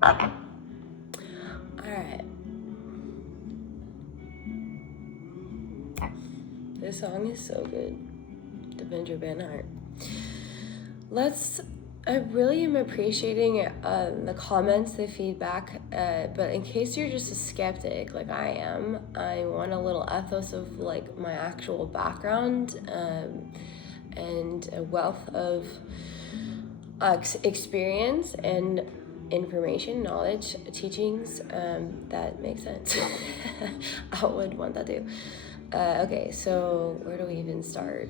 Alright. This song is so good. 𝖘𝖊𝖗𝖵𝖊𝖆𝖙𝖎𝖓𝖘. I really am appreciating the comments, the feedback, but in case you're just a skeptic like I am, I want a little ethos of like my actual background and a wealth of experience and information, knowledge, teachings that make sense. I would want that too. Okay, so where do we even start?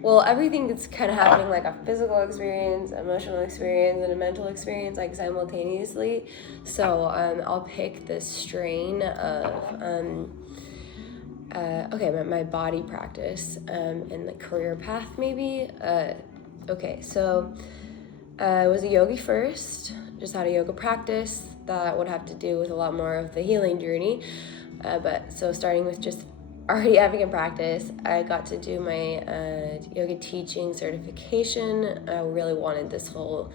Well, everything that's kind of happening, like a physical experience, emotional experience, and a mental experience, like simultaneously. So I'll pick this strain of my body practice and the career path maybe. Okay, so I was a yogi first, just had a yoga practice that would have to do with a lot more of the healing journey. But so starting with just already having a practice, I got to do my yoga teaching certification. I really wanted this whole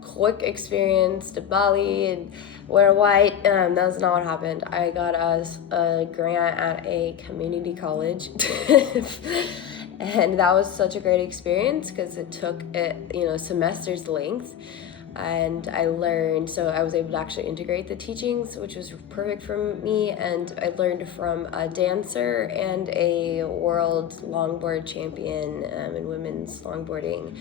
quick experience to Bali and wear white. That's not what happened. I got us a grant at a community college. And that was such a great experience because it took semester's length. And I learned, so I was able to actually integrate the teachings, which was perfect for me. And I learned from a dancer and a world longboard champion in women's longboarding.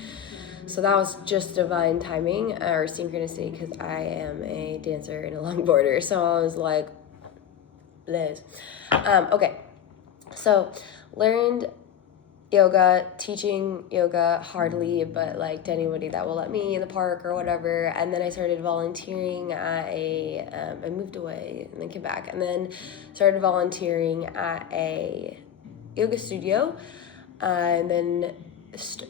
So that was just divine timing or synchronicity because I am a dancer and a longboarder. So I was like, Liz. Okay, so learned yoga, teaching yoga hardly, but like to anybody that will let me in the park or whatever. And then I started volunteering at I moved away and then came back, and then started volunteering at a yoga studio, and then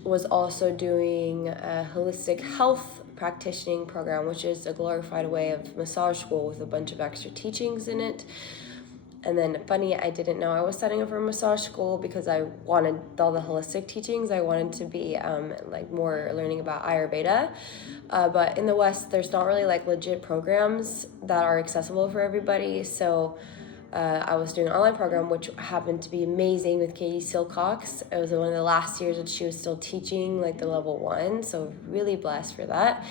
was also doing a holistic health practicing program, which is a glorified way of massage school with a bunch of extra teachings in it. And then funny, I didn't know I was setting up for massage school because I wanted all the holistic teachings. I wanted to be like more learning about Ayurveda. But in the West, there's not really like legit programs that are accessible for everybody. So I was doing an online program, which happened to be amazing with 𝖘𝖊𝖗𝖗𝖆𝖙𝖎𝖔𝖓𝖘. It was one of the last years that she was still teaching like the level 1. So really blessed for that.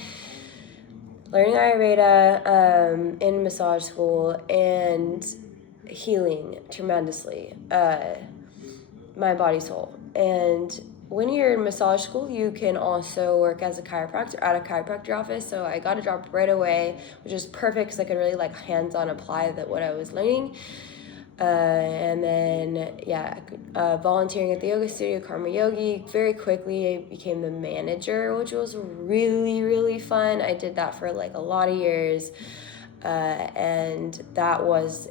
Learning Ayurveda in massage school and healing tremendously my body, soul. And when you're in massage school, you can also work as a chiropractor at a chiropractor office. So I got a job right away, which is perfect because I could really like hands-on apply what I was learning. And then volunteering at the yoga studio, Karma Yogi. Very quickly I became the manager, which was really, really fun. I did that for like a lot of years, and that was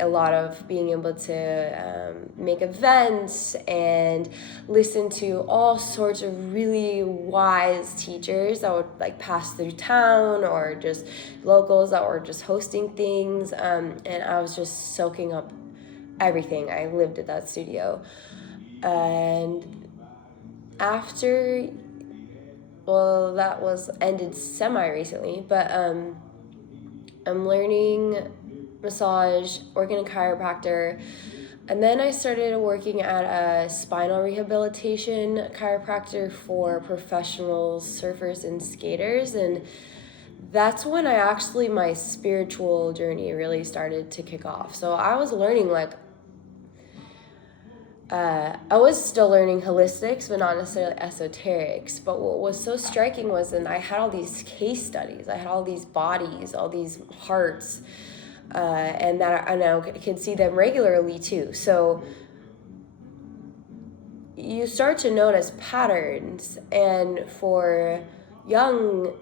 a lot of being able to make events and listen to all sorts of really wise teachers that would like pass through town, or just locals that were just hosting things, and I was just soaking up everything. I lived at that studio. And after, well, that was ended semi-recently, but I'm learning massage, working a chiropractor, and then I started working at a spinal rehabilitation chiropractor for professional surfers and skaters, and that's when my spiritual journey really started to kick off. So I was learning I was still learning holistics, but not necessarily esoterics. But what was so striking was then I had all these case studies. I had all these bodies, all these hearts, and I now can see them regularly too. So you start to notice patterns. And for young,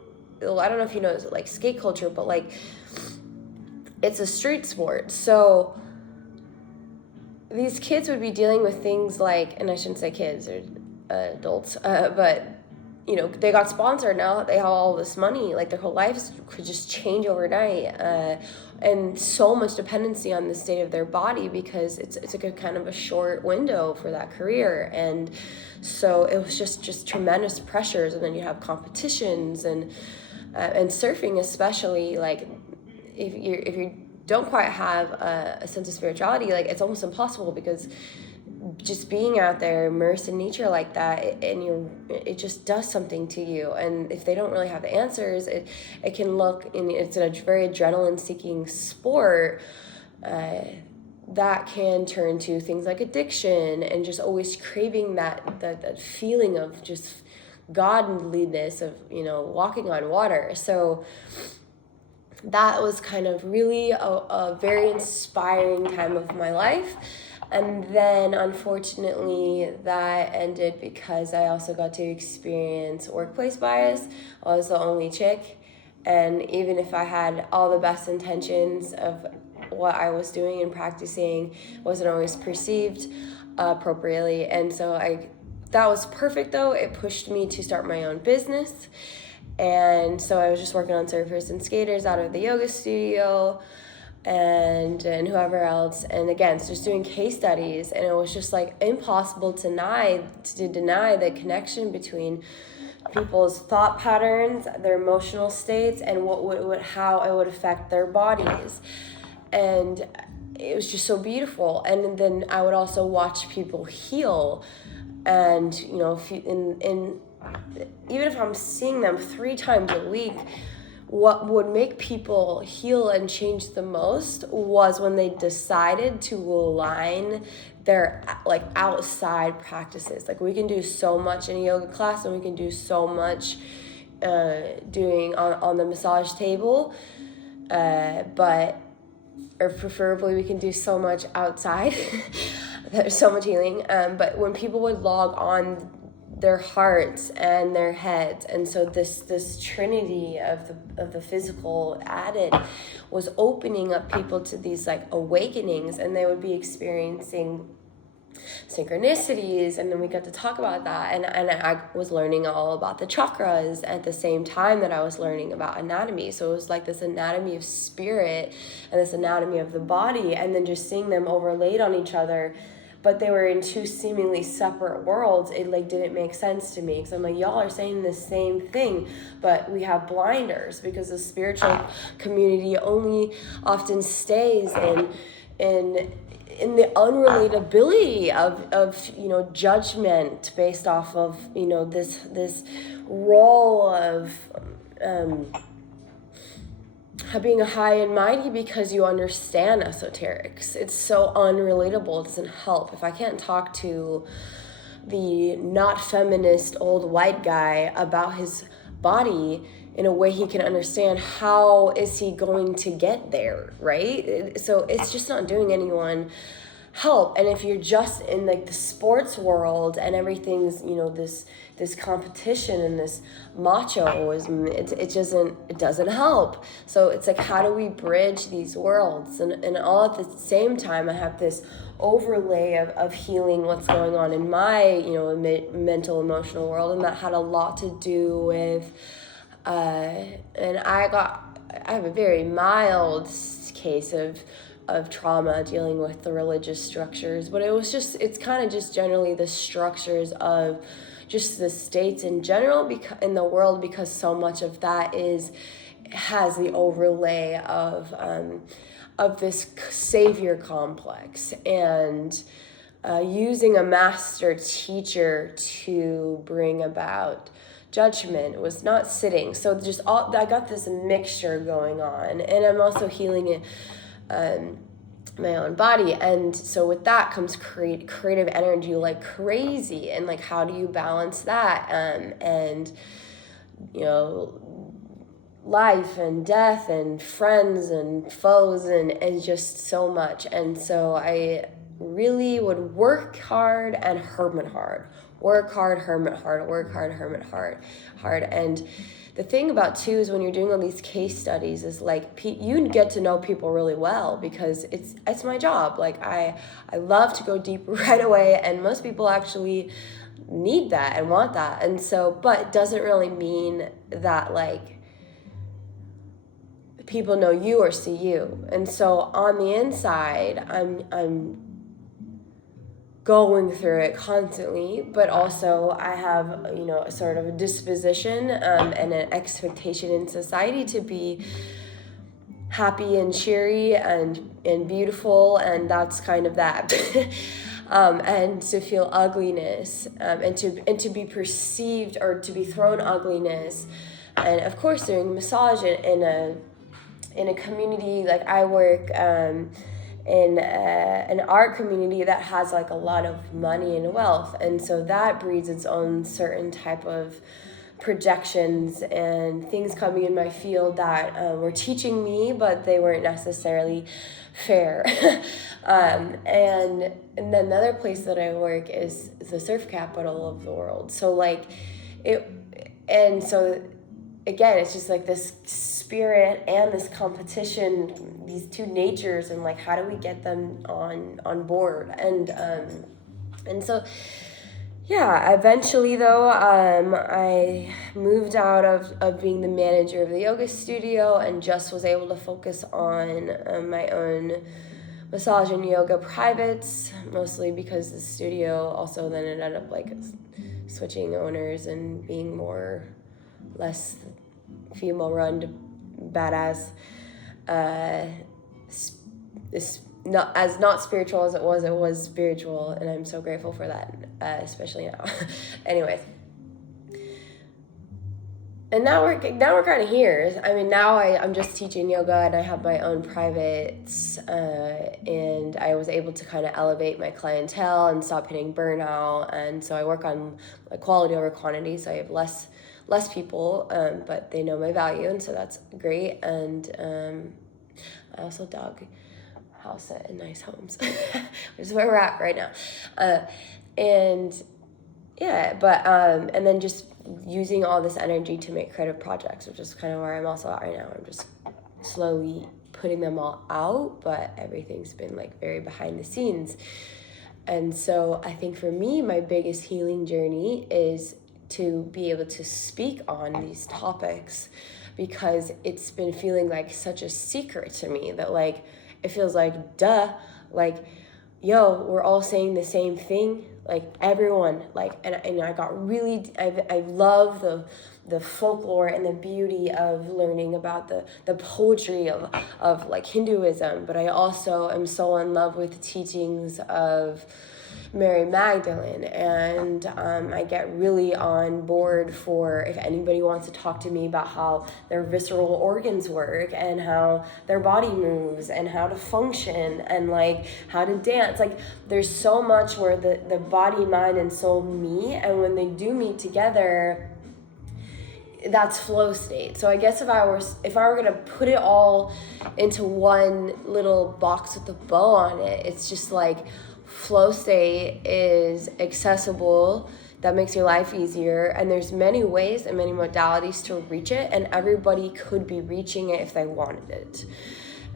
I don't know if you know like skate culture, but like it's a street sport. So these kids would be dealing with things like, and I shouldn't say kids or adults, but they got sponsored. Now they have all this money, like their whole lives could just change overnight, and so much dependency on the state of their body because it's a kind of a short window for that career. And so it was just tremendous pressures. And then you have competitions, and and surfing especially, like if you don't quite have a sense of spirituality, like it's almost impossible, because just being out there immersed in nature like that, it just does something to you. And if they don't really have the answers, it can look, and it's a very adrenaline seeking sport, that can turn to things like addiction and just always craving that feeling of just godliness, of walking on water. So that was kind of really a very inspiring time of my life. And then unfortunately that ended because I also got to experience workplace bias. I was the only chick, and even if I had all the best intentions of what I was doing and practicing, wasn't always perceived appropriately. And so that was perfect though. It pushed me to start my own business. And so I was just working on surfers and skaters out of the yoga studio, and whoever else, and again, just doing case studies. And it was just like impossible to deny the connection between people's thought patterns, their emotional states, and how it would affect their bodies. And it was just so beautiful. And then I would also watch people heal, and even if I'm seeing them 3 times a week, what would make people heal and change the most was when they decided to align their like outside practices. Like we can do so much in a yoga class, and we can do so much doing on the massage table, or preferably we can do so much outside. There's so much healing, but when people would log on their hearts and their heads, and so this trinity of the physical added was opening up people to these like awakenings, and they would be experiencing synchronicities. And then we got to talk about that, and I was learning all about the chakras at the same time that I was learning about anatomy. So it was like this anatomy of spirit and this anatomy of the body, and then just seeing them overlaid on each other, but they were in 2 seemingly separate worlds. It like didn't make sense to me, because I'm like, y'all are saying the same thing, but we have blinders, because the spiritual community only often stays in the unrelatability of judgment based off of this role of being a high and mighty because you understand esoterics. It's so unrelatable. It doesn't help. If I can't talk to the not feminist old white guy about his body in a way he can understand, how is he going to get there, right? So it's just not doing anyone help. And if you're just in like the sports world and everything's this competition and this machoism, it doesn't help. So it's like, how do we bridge these worlds? And all at the same time, I have this overlay of healing what's going on in my mental emotional world, and that had a lot to do with and I have a very mild case of trauma dealing with the religious structures, but it's kind of just generally the structures of just the states in general in the world, because so much of that has the overlay of this savior complex, and using a master teacher to bring about judgment was not sitting. So I got this mixture going on, and I'm also healing it my own body. And so with that comes creative energy like crazy, and like, how do you balance that? And life and death and friends and foes and just so much. And so I really would work hard and hermit hard. Work hard, hermit hard, work hard, hermit hard. And the thing about too is when you're doing all these case studies is like you get to know people really well, because it's my job. Like I love to go deep right away, and most people actually need that and want that. And so, but it doesn't really mean that like people know you or see you. And so on the inside, I'm going through it constantly, but also I have, you know, a sort of a disposition and an expectation in society to be happy and cheery and beautiful, and that's kind of that. And to feel ugliness, and to be perceived or to be thrown ugliness, and of course doing massage in a community like I work in an art community that has like a lot of money and wealth, and so that breeds its own certain type of projections and things coming in my field that were teaching me, but they weren't necessarily fair. And then the other place that I work is the surf capital of the world. So like it, and so again, it's just like this spirit and this competition, these two natures, and like how do we get them on board? And so yeah, eventually though, I moved out of being the manager of the yoga studio and just was able to focus on my own massage and yoga privates, mostly because the studio also then it ended up like switching owners and being less female run, badass, not spiritual as it was spiritual, and I'm so grateful for that, especially now. Anyways, and now we're kind of here. I mean, now I'm just teaching yoga and I have my own privates, and I was able to kind of elevate my clientele and stop hitting burnout, and so I work on like quality over quantity, so I have less people, but they know my value, and so that's great. And I also dog house it in nice homes, which is where we're at right now. And yeah, but and then just using all this energy to make creative projects, which is kind of where I'm also at right now. I'm just slowly putting them all out, but everything's been like very behind the scenes. And so I think for me, my biggest healing journey is to be able to speak on these topics, because it's been feeling like such a secret to me that like it feels like duh, like yo, we're all saying the same thing, like everyone, like, and I got really, I love the folklore and the beauty of learning about the poetry of like Hinduism, but I also am so in love with the teachings of Mary Magdalene, and I get really on board for if anybody wants to talk to me about how their visceral organs work and how their body moves and how to function and like how to dance. Like there's so much where the body, mind, and soul meet, and when they do meet together, that's flow state. So I guess if I were gonna put it all into one little box with a bow on it, it's just like flow state is accessible, that makes your life easier, and there's many ways and many modalities to reach it, and everybody could be reaching it if they wanted it.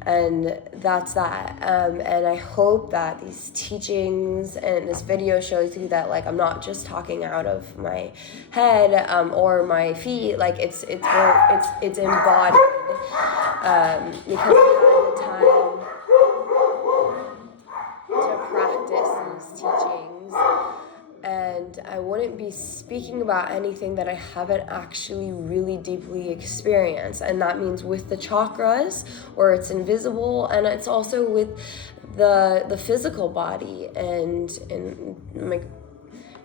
And that's that. And I hope that these teachings and this video shows you that like I'm not just talking out of my head or my feet, like it's embodied, because I had the time to practice these teachings, and I wouldn't be speaking about anything that I haven't actually really deeply experienced. And that means with the chakras, where it's invisible, and it's also with the physical body, and like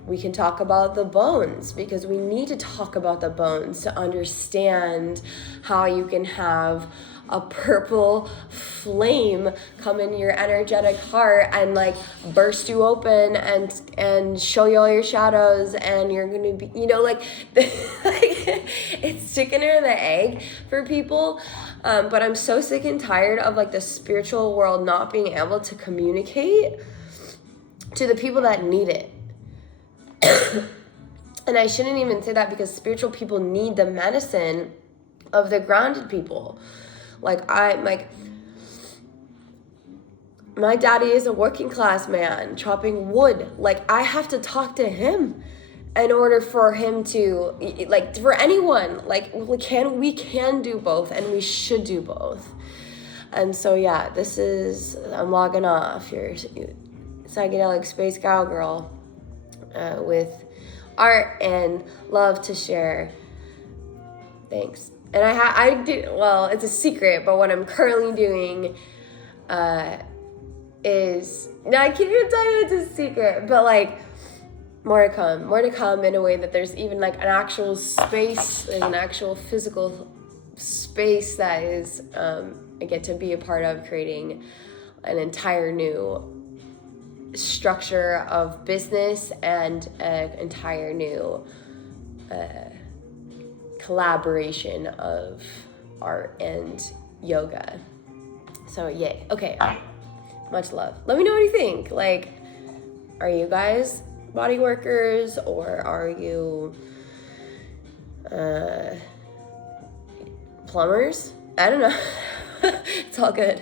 we can talk about the bones, because we need to talk about the bones to understand how you can have a purple flame come in your energetic heart and like burst you open and show you all your shadows, and you're gonna be, you know, like it's chicken or the egg for people, but I'm so sick and tired of like the spiritual world not being able to communicate to the people that need it. And I shouldn't even say that, because spiritual people need the medicine of the grounded people. Like my daddy is a working class man chopping wood. Like I have to talk to him in order for him to, like, for anyone, like we can do both, and we should do both. And so yeah, I'm logging off. psychedelic space cowgirl with art and love to share. Thanks. And I did, well, it's a secret, but what I'm currently doing is, no, I can't even tell you it's a secret, but like, more to come in a way that there's even like an actual space, there's an actual physical space that is, I get to be a part of, creating an entire new structure of business and an entire new collaboration of art and yoga. So yay. Okay, much love. Let me know what you think. Like, are you guys body workers, or are you plumbers? I don't know. It's all good.